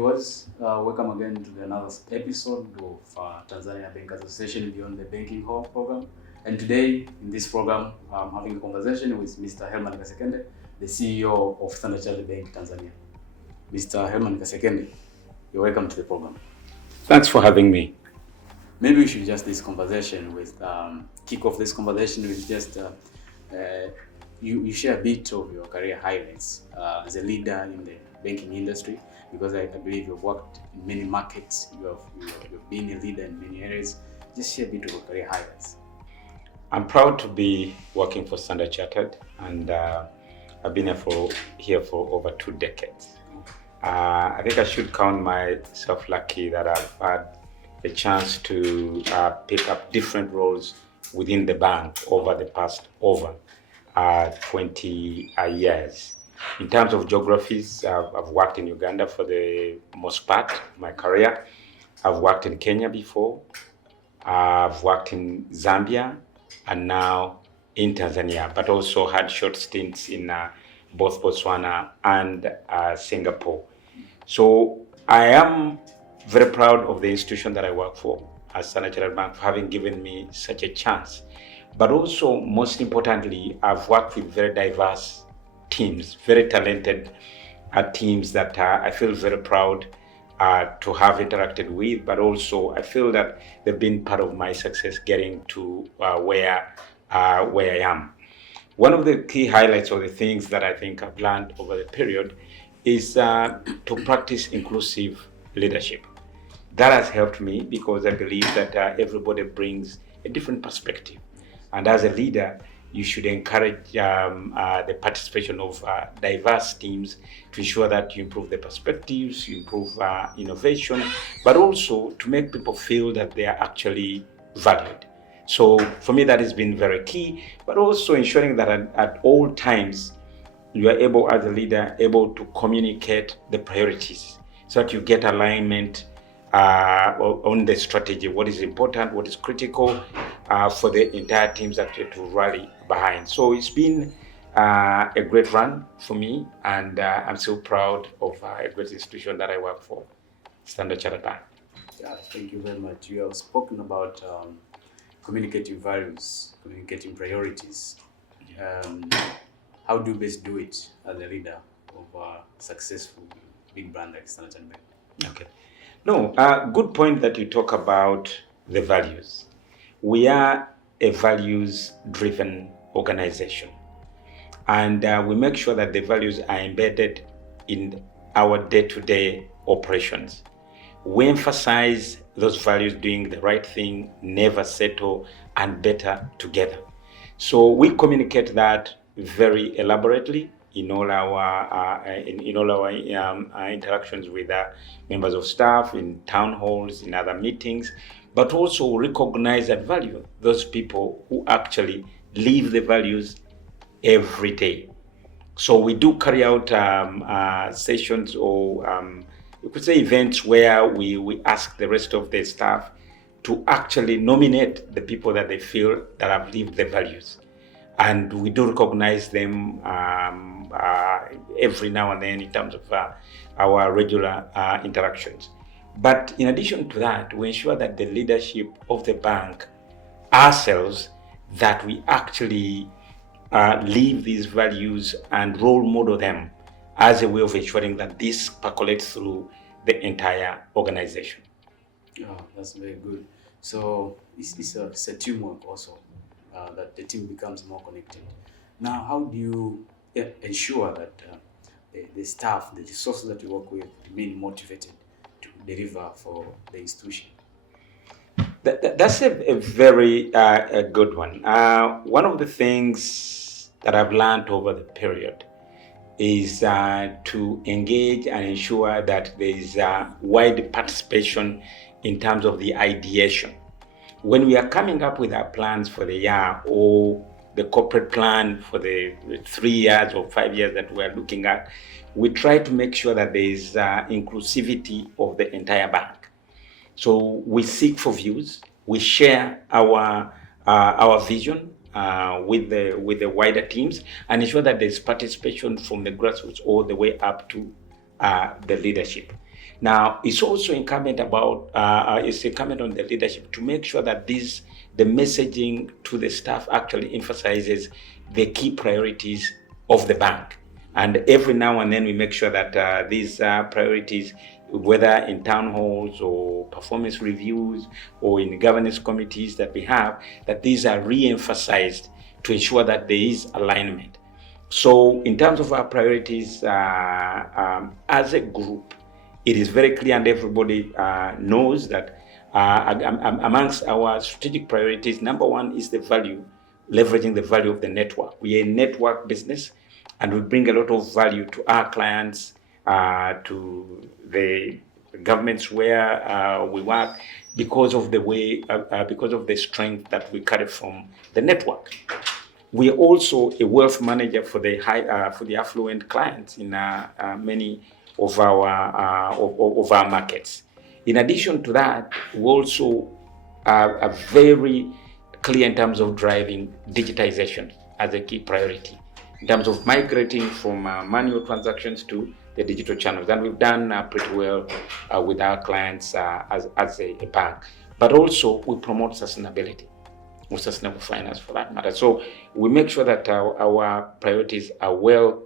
viewers, welcome again to another episode of Tanzania Bankers Association Beyond the Banking Hall program. And today, in this program, I'm having a conversation with Mr. Herman Kasekende, the CEO of Standard Chartered Bank Tanzania. Mr. Herman Kasekende, you're welcome to the program. Thanks for having me. Maybe we should just kick off this conversation with just you share a bit of your career highlights as a leader in the banking industry, because I believe you've worked in many markets, you've been a leader in many areas. Just share a bit of your career highlights. I'm proud to be working for Standard Chartered, and I've been here for over 2 decades. I think I should count myself lucky that I've had the chance to pick up different roles within the bank over the past 20 years. In terms of geographies, I've worked in Uganda for the most part of my career. I've worked in Kenya before. I've worked in Zambia and now in Tanzania, but also had short stints in both Botswana and Singapore. So I am very proud of the institution that I work for as Standard Chartered Bank for having given me such a chance. But also, most importantly, I've worked with very diverse teams, very talented teams that I feel very proud to have interacted with, but also I feel that they've been part of my success getting to where I am. One of the key highlights of the things that I think I've learned over the period is to practice inclusive leadership. That has helped me because I believe that everybody brings a different perspective. And as a leader, you should encourage the participation of diverse teams to ensure that you improve their perspectives, you improve innovation, but also to make people feel that they are actually valued. So for me, that has been very key, but also ensuring that at all times, you are able, as a leader, able to communicate the priorities so that you get alignment on the strategy, what is important, what is critical for the entire teams actually to rally behind. So it's been a great run for me, and I'm so proud of a great institution that I work for, Standard Chartered Bank. Yeah, thank you very much. You have spoken about communicating values, communicating priorities. How do you best do it as a leader of a successful big brand like Standard Chartered Bank? Okay. No, good point that you talk about the values. We are a values-driven organization, and we make sure that the values are embedded in our day-to-day operations. We emphasize those values: doing the right thing, never settle, and better together. So we communicate that very elaborately in all our interactions with members of staff, in town halls, in other meetings, but also recognize and value those people who actually live the values every day. So we do carry out sessions or you could say events where we ask the rest of the staff to actually nominate the people that they feel that have lived the values. And we do recognize them every now and then in terms of our regular interactions. But in addition to that, we ensure that the leadership of the bank ourselves, that we actually live these values and role model them as a way of ensuring that this percolates through the entire organization. Oh, that's very good. So it's a teamwork also. That the team becomes more connected. Now, how do you ensure that the staff, the resources that you work with, remain motivated to deliver for the institution? That's a very good one. One of the things that I've learned over the period is to engage and ensure that there is wide participation in terms of the ideation. When we are coming up with our plans for the year or the corporate plan for the 3 years or 5 years that we are looking at, we try to make sure that there is inclusivity of the entire bank. So we seek for views, we share our vision with the wider teams, and ensure that there's participation from the grassroots all the way up to the leadership. Now, it's also incumbent it's incumbent on the leadership to make sure that the messaging to the staff actually emphasizes the key priorities of the bank. And every now and then we make sure that these priorities, whether in town halls or performance reviews or in governance committees that we have, that these are re-emphasized to ensure that there is alignment. So in terms of our priorities as a group, it is very clear and everybody knows that amongst our strategic priorities, number one is leveraging the value of the network. We are a network business and we bring a lot of value to our clients, to the governments where we work, because of the strength that we carry from the network. We are also a wealth manager for the affluent clients in many of our markets. In addition to that, we also are very clear in terms of driving digitization as a key priority, in terms of migrating from manual transactions to the digital channels. And we've done pretty well with our clients as a bank. But also we promote sustainability, or sustainable finance for that matter. So we make sure that our priorities are well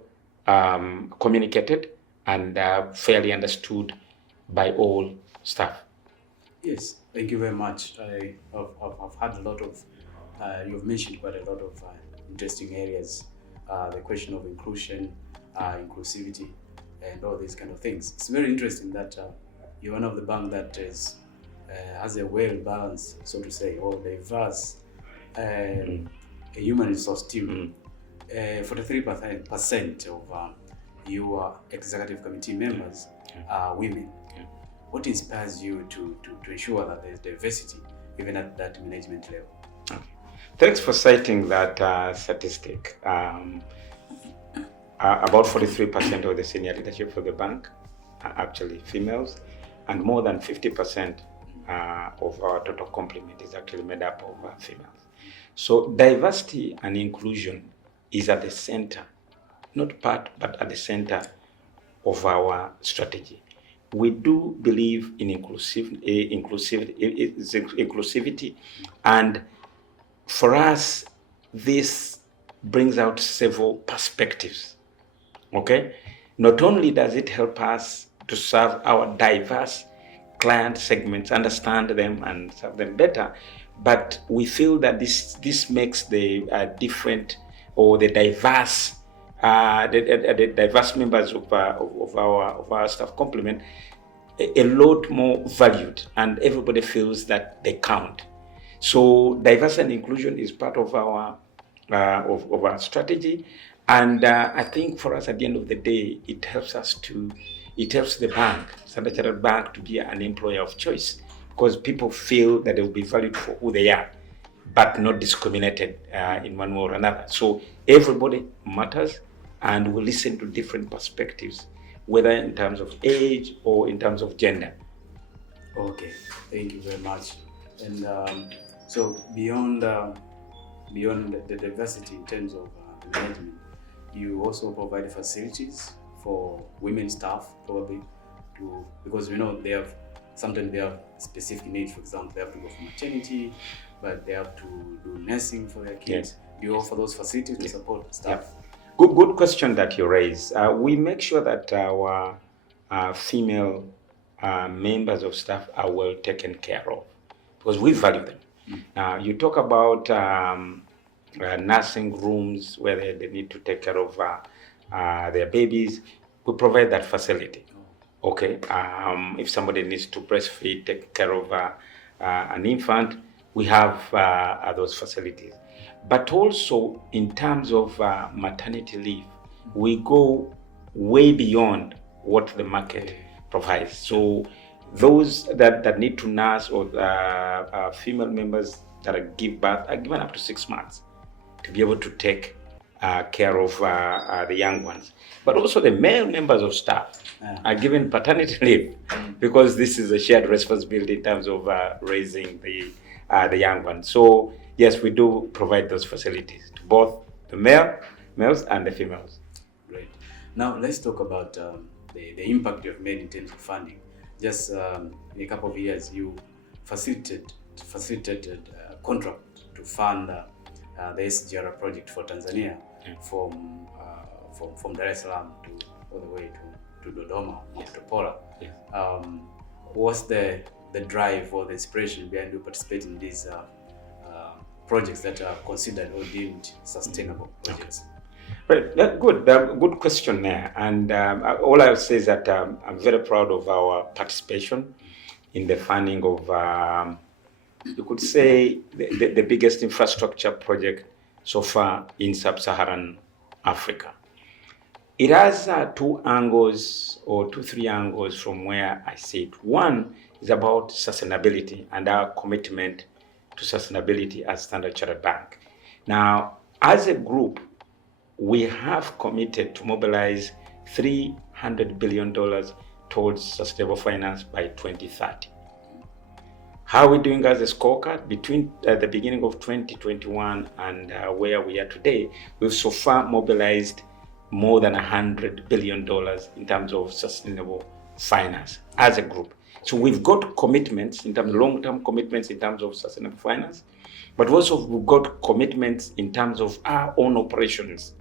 communicated and fairly understood by all staff. Yes, thank you very much. I've had a lot of, you've mentioned quite a lot of interesting areas. The question of inclusion, inclusivity, and all these kind of things. It's very interesting that you're one of the bank that has a well-balanced, so to say, or diverse human resource team. 43% of your executive committee members are women. What inspires you to ensure that there's diversity even at that management level? Okay. Thanks for citing that statistic. About 43% of the senior leadership for the bank are actually females, and more than 50% of our total complement is actually made up of females. So diversity and inclusion is at the center, not part, but at the center of our strategy. We do believe in inclusivity, and for us, this brings out several perspectives. Okay, not only does it help us to serve our diverse client segments, understand them and serve them better, but we feel that this makes the different or the diverse members of our staff complement a lot more valued, and everybody feels that they count. So diversity and inclusion is part of our strategy, and I think for us at the end of the day, it helps the bank, Standard Chartered Bank, to be an employer of choice, because people feel that they will be valued for who they are, but not discriminated in one way or another. So everybody matters, and we listen to different perspectives, whether in terms of age or in terms of gender. Okay, thank you very much. And so beyond the diversity in terms of the management, you also provide facilities for women staff, probably, because we know sometimes they have specific needs. For example, they have to go for maternity, but they have to do nursing for their kids. Yes. Do you offer those facilities to support staff? Yeah. Good question that you raise. We make sure that our female members of staff are well taken care of, because we value them. You talk about nursing rooms where they need to take care of their babies. We provide that facility. Okay. If somebody needs to breastfeed, take care of an infant, we have those facilities. But also in terms of maternity leave, we go way beyond what the market provides. So those that need to nurse, or female members that give birth, are given up to 6 months to be able to take care of the young ones. But also the male members of staff are given paternity leave, because this is a shared responsibility in terms of raising the young ones. So yes, we do provide those facilities to both the males and the females. Great. Now let's talk about the impact you have made in terms of funding. just in a couple of years, you facilitated a contract to fund the SGR project for Tanzania from Dar es Salaam to all the way to Dodoma, to Pola. What's the drive or the inspiration behind you participating in these projects that are considered or deemed sustainable projects? Right, good question there. And all I would say is that I'm very proud of our participation in the funding of, you could say, the biggest infrastructure project so far in sub-Saharan Africa. It has three angles from where I see it. One is about sustainability and our commitment to sustainability as Standard Chartered Bank. Now, as a group, we have committed to mobilize $300 billion towards sustainable finance by 2030. How are we doing as a scorecard? Between the beginning of 2021 and where we are today, we've so far mobilized more than $100 billion in terms of sustainable finance as a group. So we've got commitments in terms of long-term commitments in terms of sustainable finance, but also we've got commitments in terms of our own operations,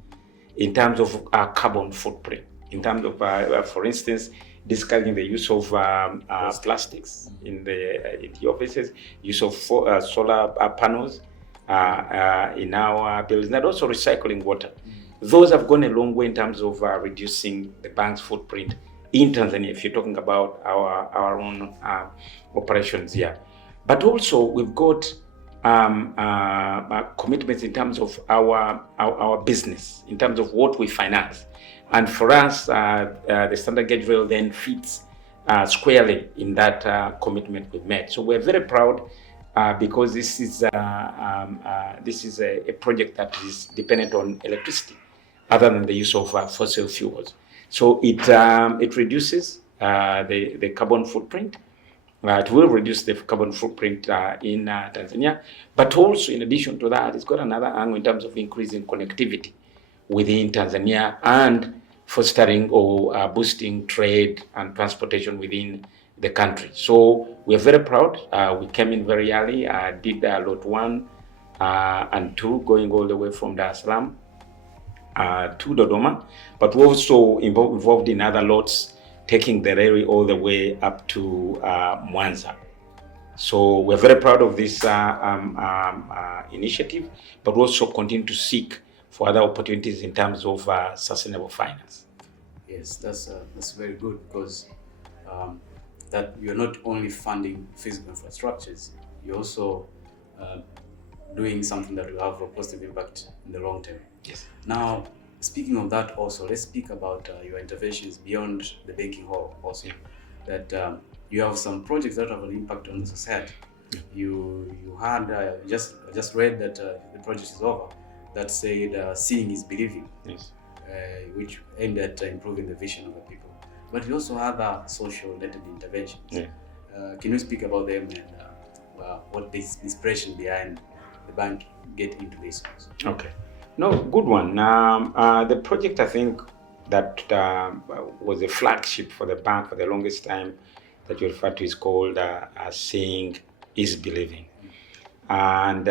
in terms of our carbon footprint, in terms of, for instance, discouraging the use of plastics in the offices, use of solar panels in our buildings, and also recycling water. Those have gone a long way in terms of reducing the bank's footprint in Tanzania, if you're talking about our own operations here. But also we've got commitments in terms of our business, in terms of what we finance. And for us, the standard gauge rail then fits squarely in that commitment we've made. So we're very proud because this is a project that is dependent on electricity, other than the use of fossil fuels. So it reduces the carbon footprint. It will reduce the carbon footprint in Tanzania, but also in addition to that, it's got another angle in terms of increasing connectivity within Tanzania and fostering or boosting trade and transportation within the country. So we are very proud. We came in very early, did lot 1 and 2, going all the way from Dar es Salaam to Dodoma, but we're also involved in other lots, taking the railway all the way up to Mwanza. So we're very proud of this initiative, but we also continue to seek for other opportunities in terms of sustainable finance. Yes, that's very good, because that you're not only funding physical infrastructures, you're also doing something that will have a positive impact in the long term. Yes. Now, speaking of that also, let's speak about your interventions beyond the banking hall also. That you have some projects that have an impact on the society. Yeah. You had just read that the project is over, that said seeing is believing. Yes. Which aimed at improving the vision of the people. But you also have social-related interventions. Yeah. Can you speak about them and what the inspiration behind the bank get into this? Okay. No, good one. The project, I think, that was a flagship for the bank for the longest time that you refer to is called Seeing is Believing. And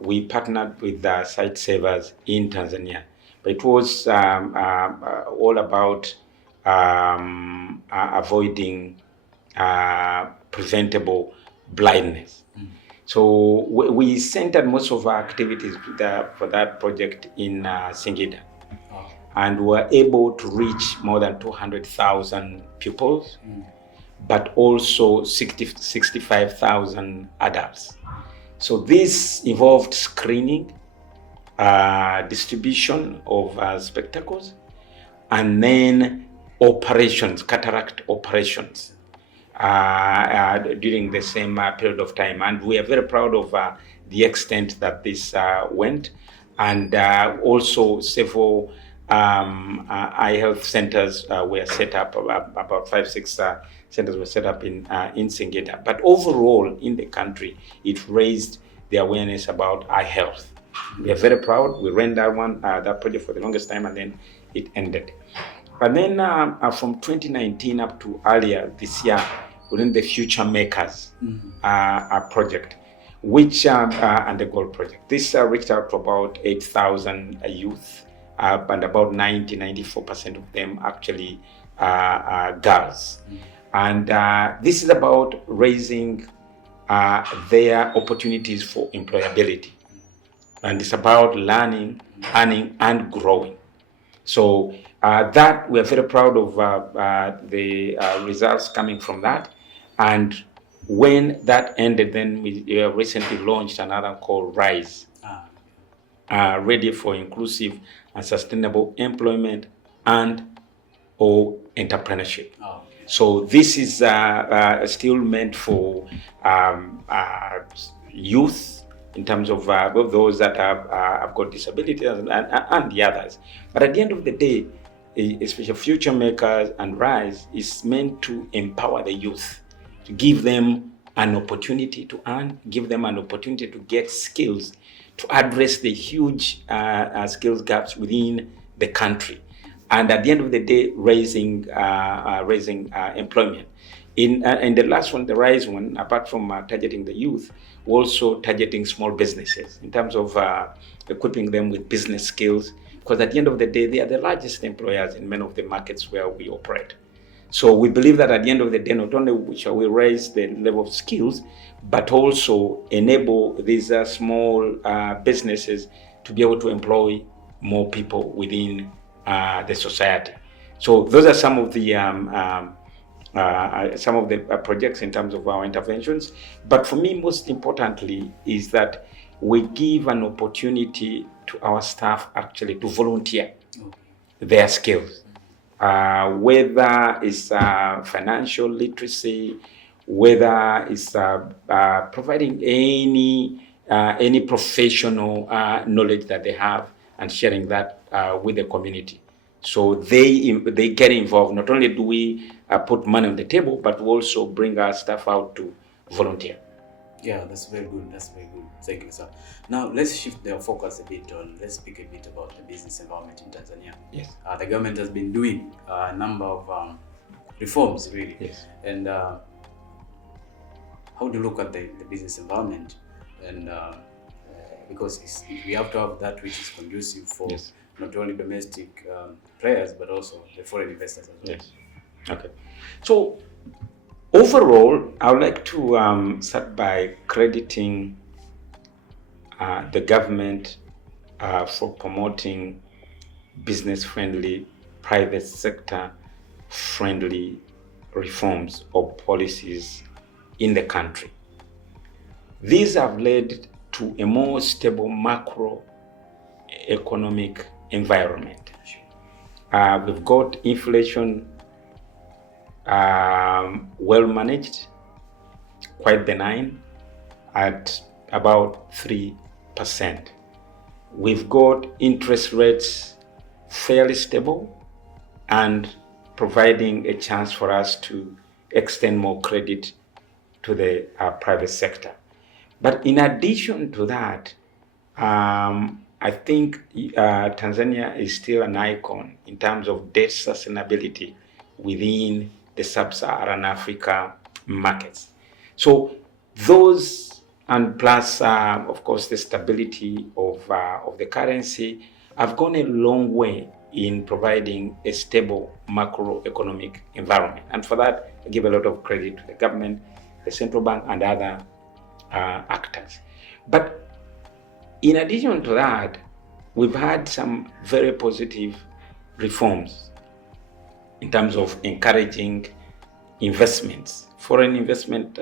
we partnered with Site Savers in Tanzania. But it was all about avoiding preventable blindness. So we centered most of our activities for that project in Singida. And were able to reach more than 200,000 pupils, but also 65,000 adults. So this involved screening, distribution of spectacles, and then operations, cataract operations during the same period of time. And we are very proud of the extent that this went. And also several eye health centers were set up, about 5-6 centers were set up in Singida. But overall in the country, it raised the awareness about eye health. We are very proud. We ran that project for the longest time, and then it ended. And then from 2019 up to earlier this year, within the Future Makers project, which and the Gold project. This reached out to about 8,000 youth, and about 94% of them actually girls. And this is about raising their opportunities for employability. And it's about learning, earning, and growing. So that we're very proud of the results coming from that. And when that ended, then we recently launched another called RISE, Ready for Inclusive and Sustainable Employment and or Entrepreneurship. So this is still meant for youth, in terms of those that have got disabilities and the others. But at the end of the day, especially Future Makers and RISE is meant to empower the youth, to give them an opportunity to earn, give them an opportunity to get skills, to address the huge skills gaps within the country. And at the end of the day, raising employment. In the last one, the RISE one, apart from targeting the youth, we're also targeting small businesses in terms of equipping them with business skills, because at the end of the day, they are the largest employers in many of the markets where we operate. So we believe that at the end of the day, not only shall we raise the level of skills, but also enable these small businesses to be able to employ more people within the society. So those are some of the projects in terms of our interventions. But for me, most importantly, is that we give an opportunity to our staff actually to volunteer their skills, whether it's financial literacy, whether it's providing any professional knowledge that they have and sharing that with the community. So they get involved. Not only do we put money on the table, but we also bring our staff out to volunteer. Yeah, that's very good. That's very good. Thank you, sir. Now let's shift the focus a bit on. Let's speak a bit about the business environment in Tanzania. Yes. The government has been doing a number of reforms, really. Yes. And how do you look at the business environment? And because we have to have that which is conducive for not only domestic players, but also the foreign investors as well. Yes. Okay. So overall, I would like to start by crediting the government for promoting business-friendly, private sector-friendly reforms or policies in the country. These have led to a more stable macroeconomic environment. We've got inflation well managed, quite benign, at about 3%. We've got interest rates fairly stable and providing a chance for us to extend more credit to the private sector. But in addition to that, I think Tanzania is still an icon in terms of debt sustainability within the sub-Saharan Africa markets. So those, and plus, of course, the stability of the currency, have gone a long way in providing a stable macroeconomic environment. And for that, I give a lot of credit to the government, the central bank, and other actors. But in addition to that, we've had some very positive reforms in terms of encouraging investments, foreign investment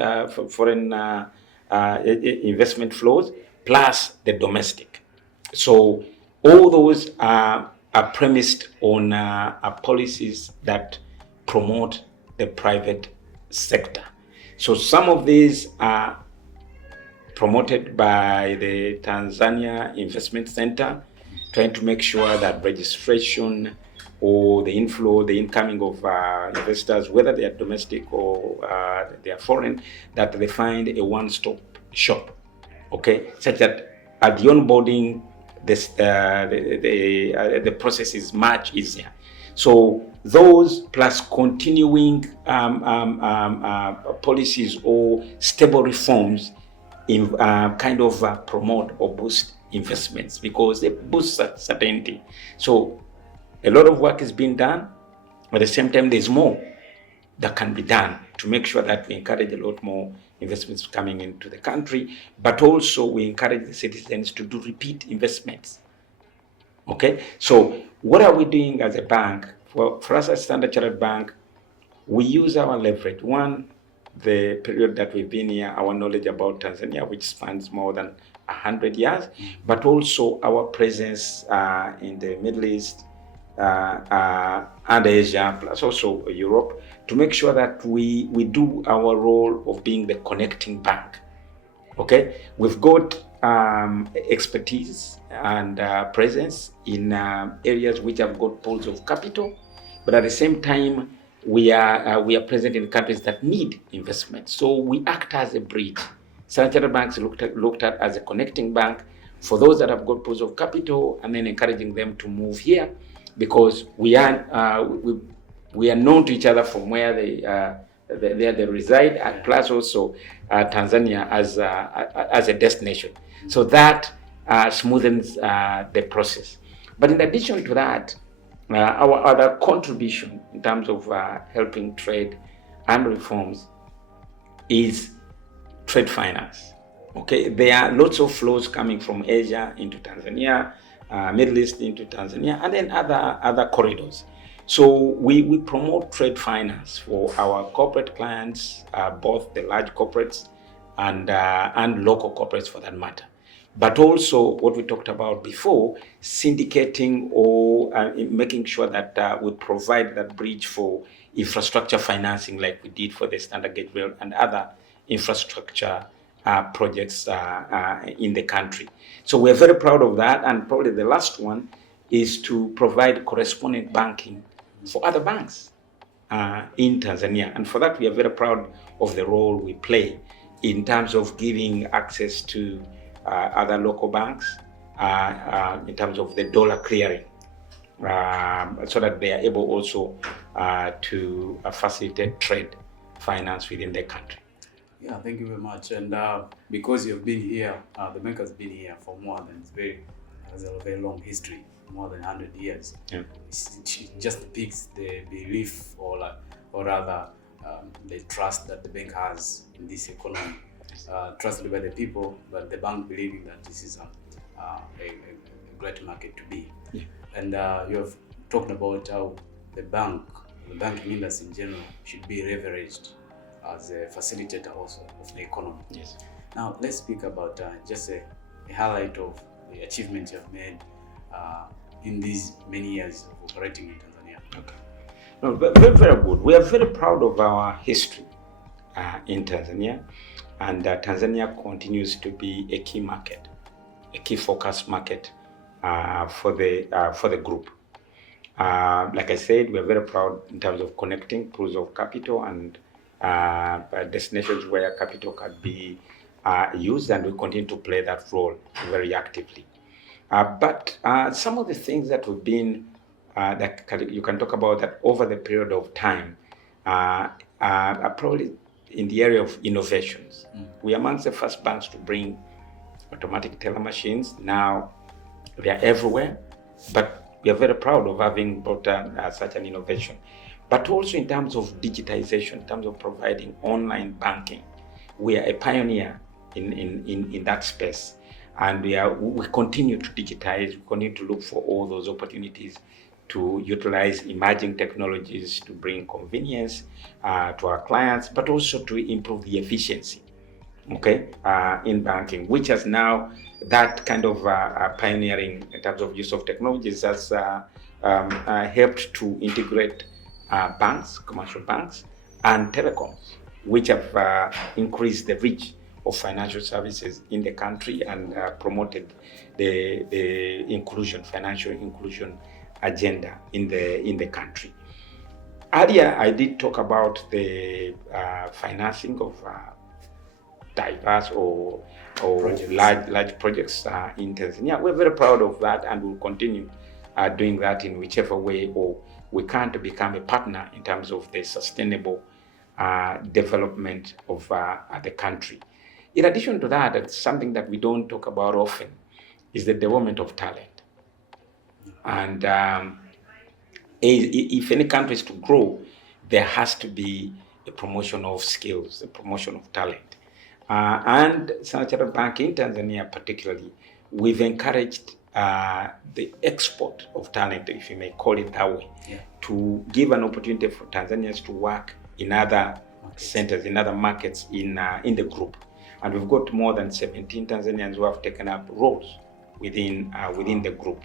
flows, plus the domestic. So all those are premised on policies that promote the private sector. So some of these are promoted by the Tanzania Investment Center, trying to make sure that registration or the inflow, the incoming of investors, whether they are domestic or they are foreign, that they find a one-stop shop, okay? Such that at the onboarding the process is much easier. So those plus continuing policies or stable reforms in kind of promote or boost investments, because they boost certainty. So a lot of work is being done. At the same time, there's more that can be done to make sure that we encourage a lot more investments coming into the country, but also we encourage the citizens to do repeat investments. Okay, so what are we doing as a bank? For us as Standard Chartered Bank, we use our leverage. One, the period that we've been here, our knowledge about Tanzania, which spans more than 100 years, but also our presence in the Middle East and Asia, plus also Europe, to make sure that we do our role of being the connecting bank. Okay, we've got expertise and presence in areas which have got pools of capital, but at the same time, we are present in countries that need investment. So we act as a bridge. Standard Chartered Banks looked at as a connecting bank for those that have got pools of capital, and then encouraging them to move here, because we are known to each other from where they reside, and plus also Tanzania as a destination. So that smoothens the process. But in addition to that, our other contribution in terms of helping trade and reforms is trade finance. Okay, there are lots of flows coming from Asia into Tanzania, Middle East into Tanzania, and then other corridors. So we promote trade finance for our corporate clients, both the large corporates and local corporates for that matter. But also what we talked about before, syndicating or making sure that we provide that bridge for infrastructure financing, like we did for the Standard Gauge Rail and other infrastructure projects in the country. So we're very proud of that. And probably the last one is to provide correspondent banking for other banks in Tanzania. And for that, we are very proud of the role we play in terms of giving access to other local banks in terms of the dollar clearing, so that they are able also to facilitate trade finance within the country. Yeah, thank you very much. And because you've been here, the bank has been here for more than has a very long history, more than 100 years. Yeah. It just depicts the belief, or rather the trust that the bank has in this economy. Trusted by the people, but the bank believing that this is a great market to be. Yeah. And you have talked about how the banking industry in general should be leveraged as a facilitator also of the economy. Yes. Now let's speak about just a highlight of the achievements you have made in these many years of operating in Tanzania. Okay. No, very, very good. We are very proud of our history in Tanzania, and Tanzania continues to be a key market, a key focus market for the group. Like I said, we are very proud in terms of connecting pools of capital and destinations where capital can be used, and we continue to play that role very actively. But some of the things that we've been that you can talk about that over the period of time are probably in the area of innovations. We are amongst the first banks to bring automatic teller machines. Now they are everywhere, but we are very proud of having brought such an innovation. But also in terms of digitization, in terms of providing online banking, we are a pioneer in that space. And we continue to digitize, we continue to look for all those opportunities to utilize emerging technologies to bring convenience to our clients, but also to improve the efficiency, okay, in banking, which has now that kind of pioneering in terms of use of technologies has helped to integrate banks, commercial banks, and telecoms, which have increased the reach of financial services in the country and promoted the inclusion, financial inclusion agenda in the country. Earlier, I did talk about the financing of diverse or Projects. large projects in Tanzania. We're very proud of that, and we'll continue doing that in whichever way or we can to become a partner in terms of the sustainable development of the country. In addition to that, it's something that we don't talk about often is the development of talent. And if any country is to grow, there has to be a promotion of skills, a promotion of talent. And Standard Chartered Bank in Tanzania particularly, we've encouraged the export of talent, if you may call it that way, to give an opportunity for Tanzanians to work in other centers, in other markets in the group. And we've got more than 17 Tanzanians who have taken up roles within the group.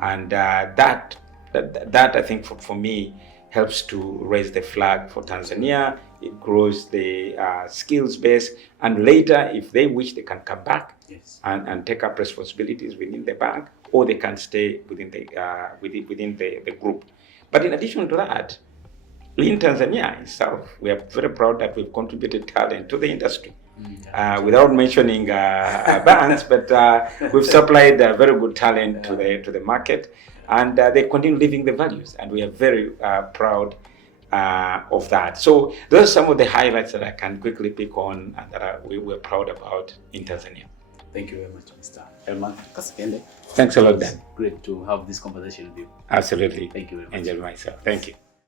And that I think for me helps to raise the flag for Tanzania. It grows the skills base, and later, if they wish, they can come back and take up responsibilities within the bank, or they can stay within the group. But in addition to that, in Tanzania itself, we are very proud that we've contributed talent to the industry. Without mentioning banks, but we've supplied very good talent to the market, and they continue living the values, and we are very proud of that. So those are some of the highlights that I can quickly pick on and that we're proud about in Tanzania. Thank you very much, Mr. Herman Kasekende. Thanks a lot, Dan. Great to have this conversation with you. Absolutely. Thank you very much. Enjoy myself. Thank you.